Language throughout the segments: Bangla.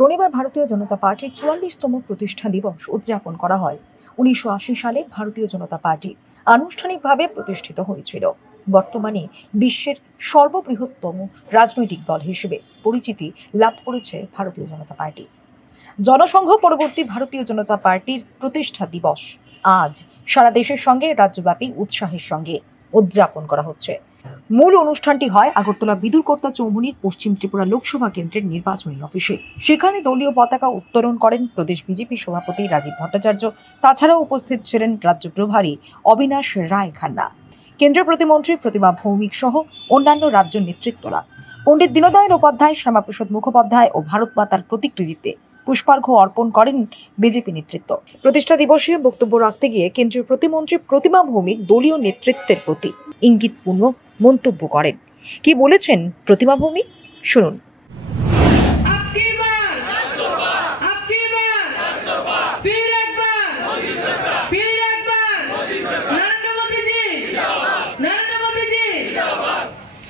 শনিবার ভারতীয় জনতা পার্টির ৪৪তম প্রতিষ্ঠা দিবস উদযাপন করা হয়। ১৯৮০ সালে ভারতীয় জনতা পার্টি আনুষ্ঠানিকভাবে প্রতিষ্ঠিত হয়েছিল। বর্তমানে বিশ্বের সর্ববৃহত্তম রাজনৈতিক দল হিসেবে পরিচিতি লাভ করেছে ভারতীয় জনতা পার্টি। জনসংঘ পরবর্তী ভারতীয় জনতা পার্টির প্রতিষ্ঠা দিবস আজ সারা দেশের সঙ্গে রাজ্যব্যাপী উৎসাহের সঙ্গে উদযাপন করা হচ্ছে। মূল অনুষ্ঠানটি হয় আগরতলা বিদুরকর্তা চৌমুহনীর পশ্চিম ত্রিপুরা লোকসভা কেন্দ্রের নির্বাচনী অফিসে। সেখানে দলীয় পতাকা উত্তোলন করেন প্রদেশ বিজেপি সভাপতি রাজীব ভট্টাচার্য। তাছাড়াও উপস্থিত ছিলেন রাজ্য প্রভারী অবিনাশ রায় খান্না, কেন্দ্রীয় প্রতিমন্ত্রী প্রতিমা ভৌমিক সহ অন্যান্য রাজ্য নেতৃত্বরা। পণ্ডিত দীনদয়াল উপাধ্যায়, শ্যামাপ্রসাদ মুখোপাধ্যায় ও ভারত মাতার প্রতিকৃতিতে পুষ্পার্ঘ্য অর্পণ করেন বিজেপি নেতৃত্ব। প্রতিষ্ঠা দিবসে বক্তব্য রাখতে গিয়ে কেন্দ্রীয় প্রতিমন্ত্রী প্রতিমা ভৌমিক দলীয় নেতৃত্বের প্রতি ইঙ্গিতপূর্ণ মন্তব্য করেন। কি বলেছেন প্রতিমা ভৌমিক, শুনুন।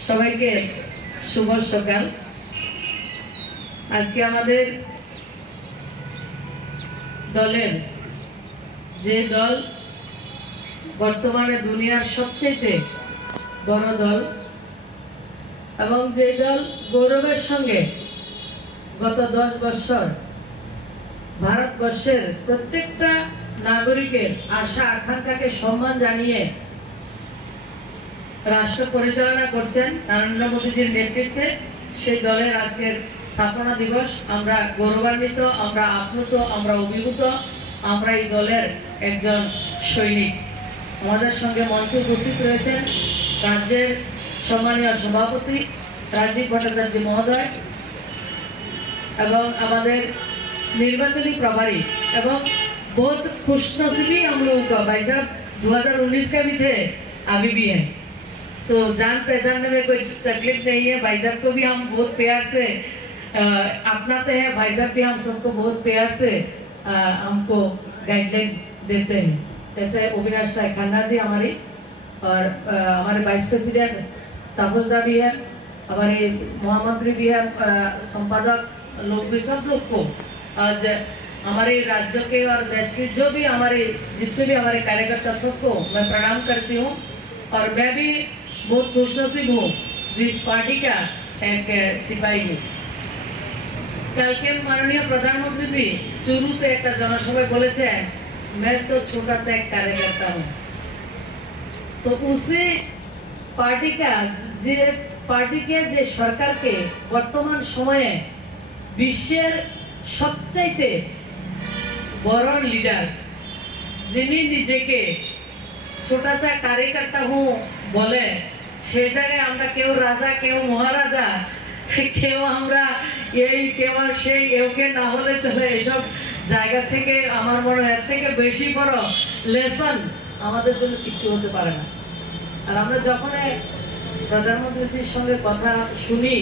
সবাইকে শুভ সকাল। আজকে আমাদের দলের যে দল বর্তমানে দুনিয়ার সবচেয়ে বড় দল এবং যে দল গৌরবের সঙ্গে গত 10 বছর ভারতবর্ষের প্রত্যেকটা নাগরিকের আশা আকাঙ্ক্ষাকে সম্মান জানিয়ে রাষ্ট্র পরিচালনা করছেন নরেন্দ্র মোদীজির নেতৃত্বে, সেই দলের আজকের স্থাপনা দিবস। আমরা গৌরবান্বিত, আমরা আপ্লুত, আমরা অভিভূত। আমরা এই দলের একজন সৈনিক। আমাদের সঙ্গে মঞ্চে উপস্থিত রয়েছেন রাজ্যের সম্মানীয় সভাপতি রাজীব ভট্টাচার্য মহোদয় এবং আমাদের निर्वाचनी प्रभारी এবং बहुत खुशनसीबी हम लोगों का भाई साहब 2019 का भी थे, अभी भी हैं, तो जान पहचानने में कोई तकलीफ नहीं है। भाई साहब को भी हम बहुत प्यार से अपनाते हैं, भाई साहब भी हम सबको बहुत प्यार से हमको गाइडलाइन देते हैं। जैसे अविनाश राय खन्ना जी हमारी और हमारे वाइस प्रेसिडेंट तापसदा भी है, हमारे महामंत्री भी है, संपादक लोग भी, सब लोग को आज हमारे राज्य के और देश के जो भी हमारे जितने भी हमारे कार्यकर्ता सबको मैं प्रणाम करती हूँ। और मैं भी बहुत खुशनसीब हूँ जो इस पार्टी का एक सिपाही हूँ। कल के माननीय प्रधानमंत्री जी चुरूते एक जनसभा बोले मैं तो छोटा सा एक कार्यकर्ता हूँ, तो उसी पार्टी का जे पार्टी के जे सरकार के वर्तमान समय विश्वेर सबचाइते बड़ लिडार जिन्हें निजे के छोटा सा कार्यकर्ता हूँ बोले, से जगह আমরা কেউ রাজা কেউ মহারাজা কেউ আমরা এই কেউ সেই এওকে না হলে চলে, এসব জায়গা থেকে আমার মনে এর থেকে বেশি বড় লেসন আমাদের জন্য কিছু হতে পারে না। আর আমরা যখন প্রধানমন্ত্রীর সঙ্গে কথা শুনি,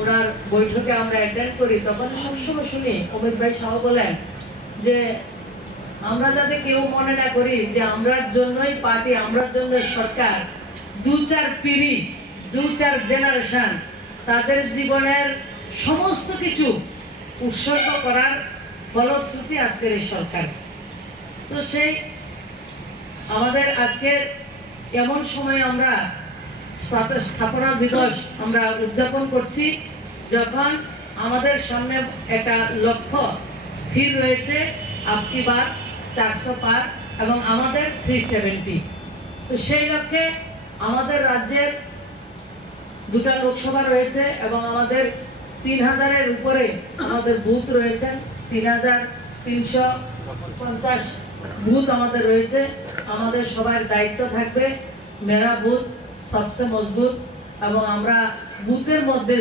ওনার বৈঠকে আমরা অ্যাটেন্ড করি, তখন সবসময় শুনি অমিত ভাই সহ বলেন যে আমরা যাতে কেউ মনে না করি যে আমরার জন্যই পার্টি, আমরার জন্য সরকার, 2-4 পিঢ়ি 2-4 জেনারেশন তাদের জীবনের সমস্ত কিছু উৎসর্গ করার ফলশ্রুতি আজকের এই সরকার। তো সেই আমাদের আজকের এমন সময় আমরা স্থাপনা দিবস আমরা উদযাপন করছি, যখন আমাদের সামনে একটা লক্ষ্য স্থির রয়েছে, আপকি বার 400 পার এবং আমাদের 370। তো সেই লক্ষ্যে আমাদের রাজ্যের 2টা লোকসভা রয়েছে এবং আমাদের 3000-এর উপরে আমাদের বুথ রয়েছেন, 3350 বুথ আমাদের রয়েছে। আমাদের সবার দায়িত্ব থাকবে মেরা বুথ সবচেয়ে মজবুত, এবং আমরা বুথের মধ্যে